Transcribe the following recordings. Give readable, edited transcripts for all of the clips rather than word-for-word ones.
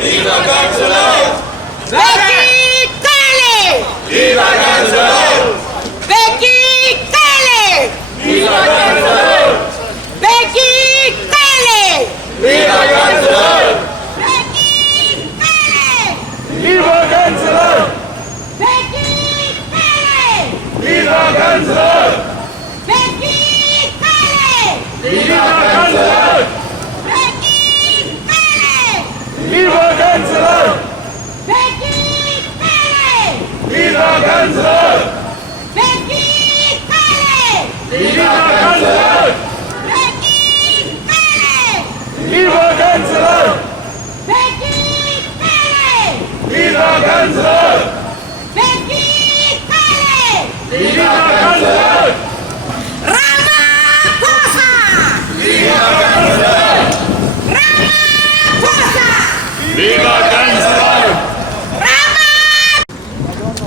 Viva guns alone! Becky Kelly! Viva guns alone! Becky Kelly! Viva guns alone! Becky Kelly! Viva guns alone! Becky Kelly! Viva guns alone! Becky Kelly! Viva guns alone! Becky Kelly! Viva guns alone! Becky Kelly! Viva guns alone! Becky Kelly! Viva guns alone! Becky Kelly! Viva guns alone! Becky Kelly! Viva guns alone! Becky Kelly! Viva guns alone! Becky Kelly! Viva guns alone! Ramaphosa! Viva guns alone! Ramaphosa! Viva guns alone!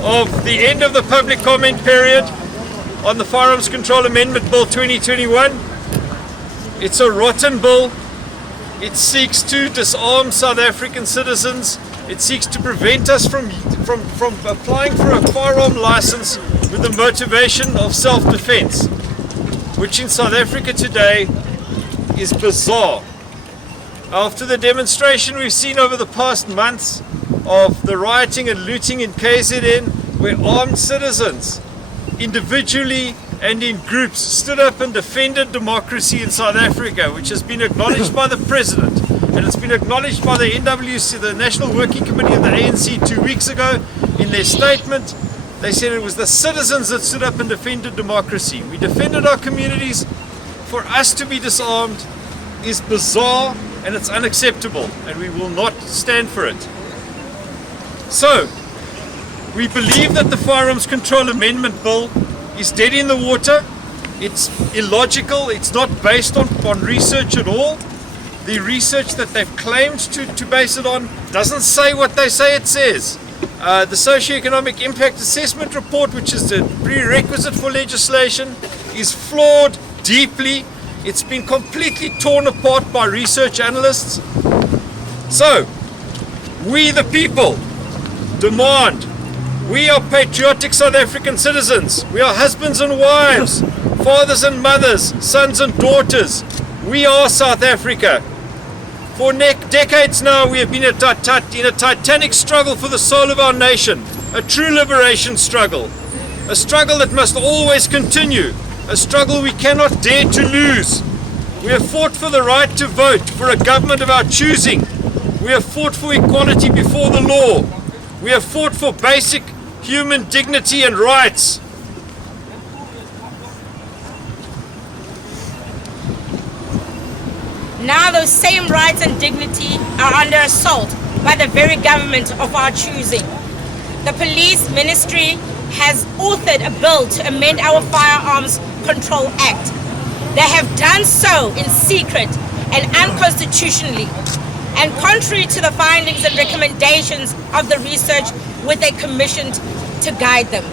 Of the end of the public comment period on the Firearms Control Amendment Bill 2021. It's a rotten bill. It seeks to disarm South African citizens. It seeks to prevent us from applying for a firearm license with the motivation of self-defense, which in South Africa today is bizarre. After the demonstration we've seen over the past months of the rioting and looting in KZN, where armed citizens, individually and in groups, stood up and defended democracy in South Africa, which has been acknowledged by the President, and it's been acknowledged by the NWC, the National Working Committee of the ANC 2 weeks ago. In their statement, they said it was the citizens that stood up and defended democracy. We defended our communities. For us to be disarmed is bizarre and it's unacceptable, and we will not stand for it. So, we believe that the Firearms Control Amendment Bill is dead in the water. It's illogical. It's not based on research at all. The research that they've claimed to base it on doesn't say what they say it says. The Socioeconomic Impact Assessment Report, which is the prerequisite for legislation, is flawed deeply. It's been completely torn apart by research analysts. So, we the people demand. We are patriotic South African citizens. We are husbands and wives, fathers and mothers, sons and daughters. We are South Africa. For decades now, we have been in a titanic struggle for the soul of our nation, a true liberation struggle, a struggle that must always continue, a struggle we cannot dare to lose. We have fought for the right to vote, for a government of our choosing. We have fought for equality before the law. We have fought for basic human dignity and rights. Now those same rights and dignity are under assault by the very government of our choosing. The police ministry has authored a bill to amend our Firearms Control Act. They have done so in secret and unconstitutionally, and contrary to the findings and recommendations of the research which they commissioned to guide them.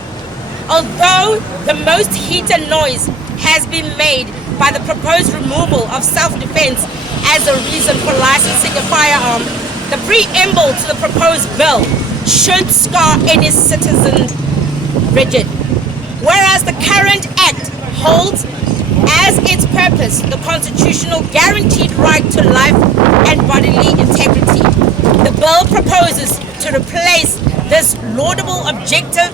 Although the most heat and noise has been made by the proposed removal of self-defense as a reason for licensing a firearm, the preamble to the proposed bill should scar any citizen rigid. Whereas the current act holds as its purpose the constitutional guaranteed right to life and bodily integrity, the bill proposes to replace this laudable objective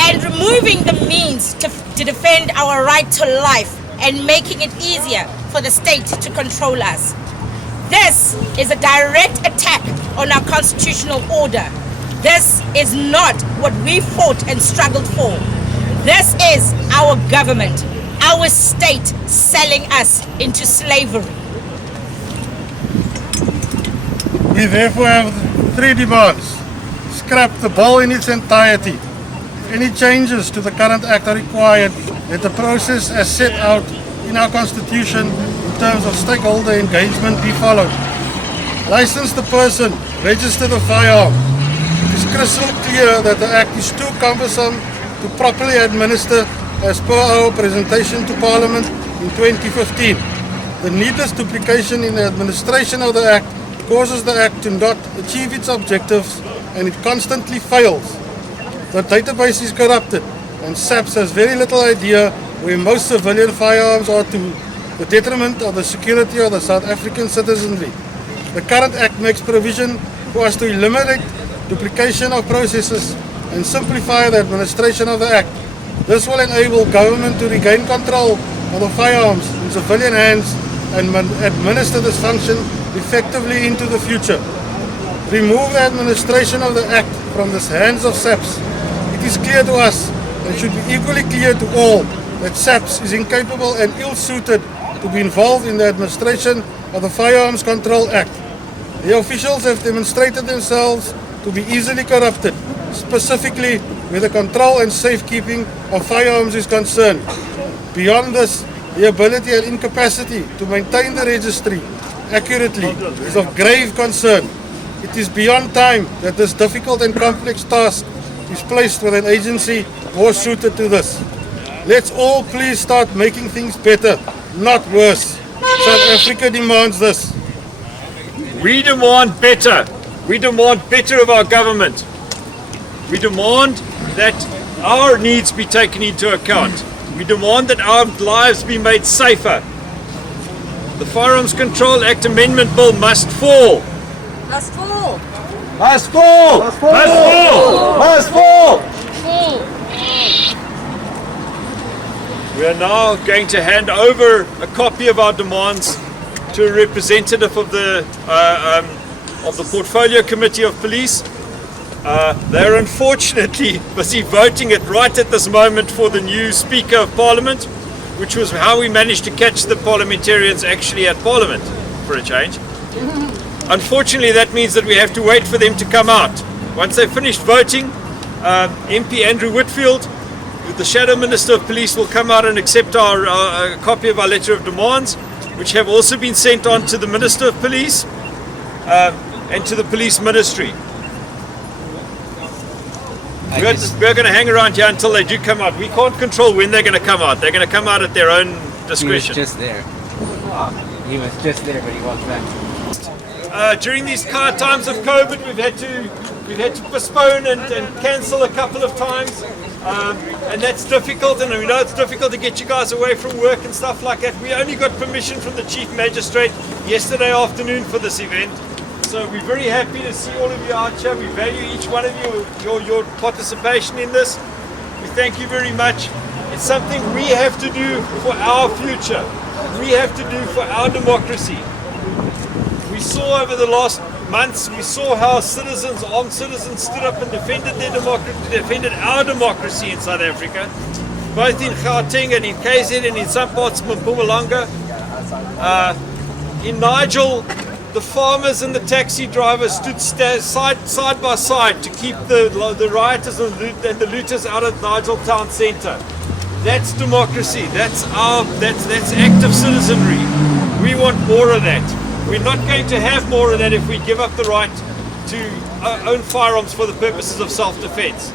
and removing the means to defend our right to life and making it easier for the state to control us. This is a direct attack on our constitutional order. This is not what we fought and struggled for. This is our government, our state selling us into slavery. We therefore have three demands. Scrap the bill in its entirety. If any changes to the current act are required, let the process as set out in our constitution in terms of stakeholder engagement be followed. License the person, register the firearm. It is crystal clear that the act is too cumbersome to properly administer as per our presentation to Parliament in 2015. The needless duplication in the administration of the act causes the Act to not achieve its objectives and it constantly fails. The database is corrupted and SAPS has very little idea where most civilian firearms are to the detriment of the security of the South African citizenry. The current Act makes provision for us to eliminate duplication of processes and simplify the administration of the Act. This will enable government to regain control of the firearms in civilian hands and administer this function effectively into the future. Remove the administration of the Act from the hands of SAPS. It is clear to us and should be equally clear to all that SAPS is incapable and ill-suited to be involved in the administration of the Firearms Control Act. The officials have demonstrated themselves to be easily corrupted, specifically where the control and safekeeping of firearms is concerned. Beyond this, the ability and incapacity to maintain the registry accurately is of grave concern. It is beyond time that this difficult and complex task is placed with an agency more suited to this. Let's all please start making things better, not worse. South Africa demands this. We demand better. We demand better of our government. We demand that our needs be taken into account. We demand that our lives be made safer. The Firearms Control Act Amendment Bill must fall. Must fall. Must fall! Must fall! Must fall! We are now going to hand over a copy of our demands to a representative of the Portfolio Committee of Police. They are unfortunately busy voting it right at this moment for the new Speaker of Parliament, which was how we managed to catch the parliamentarians actually at Parliament, for a change. Unfortunately, that means that we have to wait for them to come out. Once they've finished voting, MP Andrew Whitfield, the Shadow Minister of Police, will come out and accept a copy of our letter of demands, which have also been sent on to the Minister of Police and to the Police Ministry. We're going to hang around here until they do come out. We can't control when they're going to come out. They're going to come out at their own discretion. He was just there. He was just there, but he walked back. During these times of COVID, we've had to postpone and cancel a couple of times, and that's difficult. And we know it's difficult to get you guys away from work and stuff like that. We only got permission from the Chief Magistrate yesterday afternoon for this event. So we're very happy to see all of you out here. We value each one of you, your participation in this. We thank you very much. It's something we have to do for our future. We have to do for our democracy. We saw over the last months, we saw how armed citizens stood up and defended their democracy, defended our democracy in South Africa, both in Gauteng and in KZN and in some parts of Mpumalanga. In Nigel, the farmers and the taxi drivers stood side by side to keep the rioters and the looters out of Nigel town centre. That's democracy. That's active citizenry. We want more of that. We're not going to have more of that if we give up the right to own firearms for the purposes of self-defense.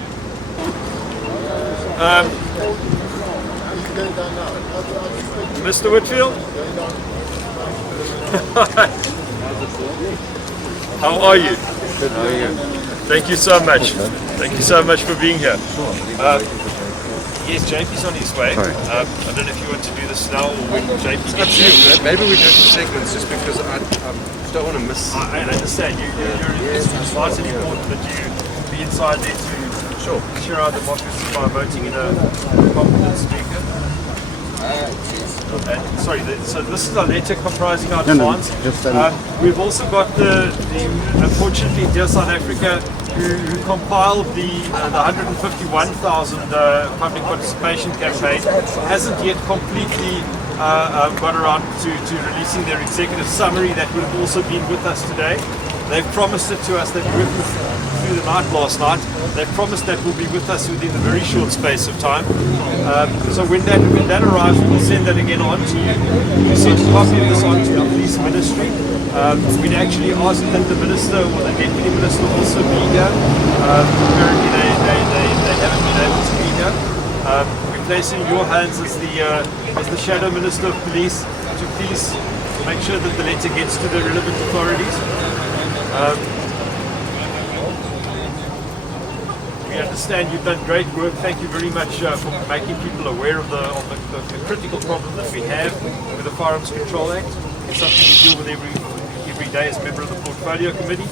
Mr. Whitfield? How are you? Good, how are you? Thank you so much. Thank you so much for being here. Yes, JP's on his way. I don't know if you want to do this now or when JP gets here. Maybe we do it in segments just because I don't want to miss. I understand. It's vitally important that you be inside there to share our democracy by voting in a competent speaker. So this is our letter comprising our demands. We've also got unfortunately, Dear South Africa, who compiled the 151,000 public participation campaign, hasn't yet completely got around to releasing their executive summary that would have also been with us today. They've promised it to us. They've worked through the night last night. They've promised that will be with us within a very short space of time. So when that arrives, we'll send that again on to you. We send a copy of this on to the police ministry. We'd actually asked that the minister or the deputy minister also be here. Apparently they haven't been able to be here. We place in your hands as the shadow minister of police to please make sure that the letter gets to the relevant authorities. We understand you've done great work. Thank you very much for making people aware of the critical problem that we have with the Firearms Control Act. It's something we deal with every day as a member of the Portfolio Committee.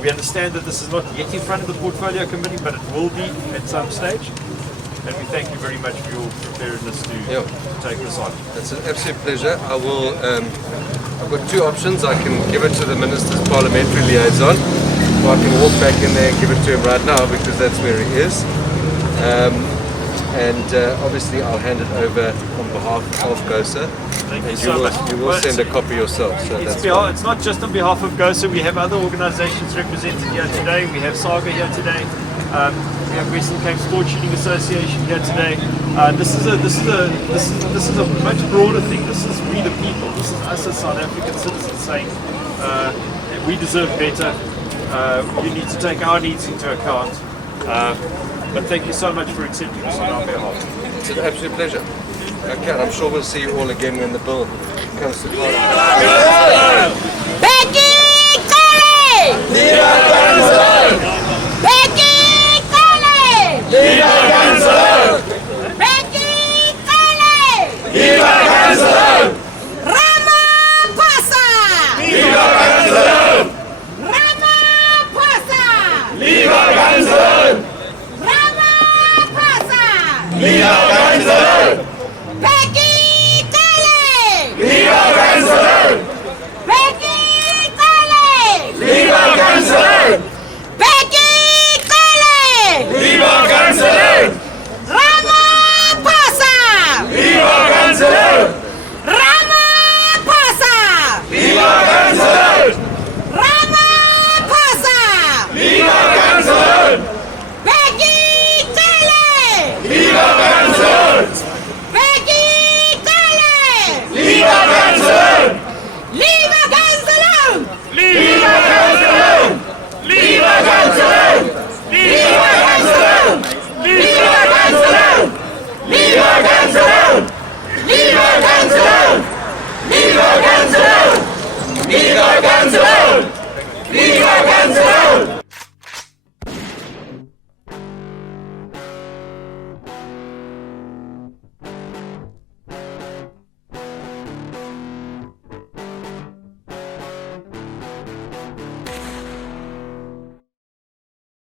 We understand that this is not yet in front of the Portfolio Committee, but it will be at some stage. And we thank you very much for your preparedness to take this on. It's an absolute pleasure. I will. I've got two options. I can give it to the Minister's Parliamentary Liaison, or I can walk back in there and give it to him right now because that's where he is. Obviously, I'll hand it over on behalf of GOSA. Thank you And so much. you will send a copy yourself. So that's It's not just on behalf of GOSA. We have other organisations represented here today. We have Saga here today. We have Western Cape Sport Shooting Association here today. This is a much broader thing. This is we the people. This is us as South African citizens saying we deserve better. You need to take our needs into account. But thank you so much for accepting this on our behalf. It's an absolute pleasure. Okay, I'm sure we'll see you all again when the bill comes to Parliament. Back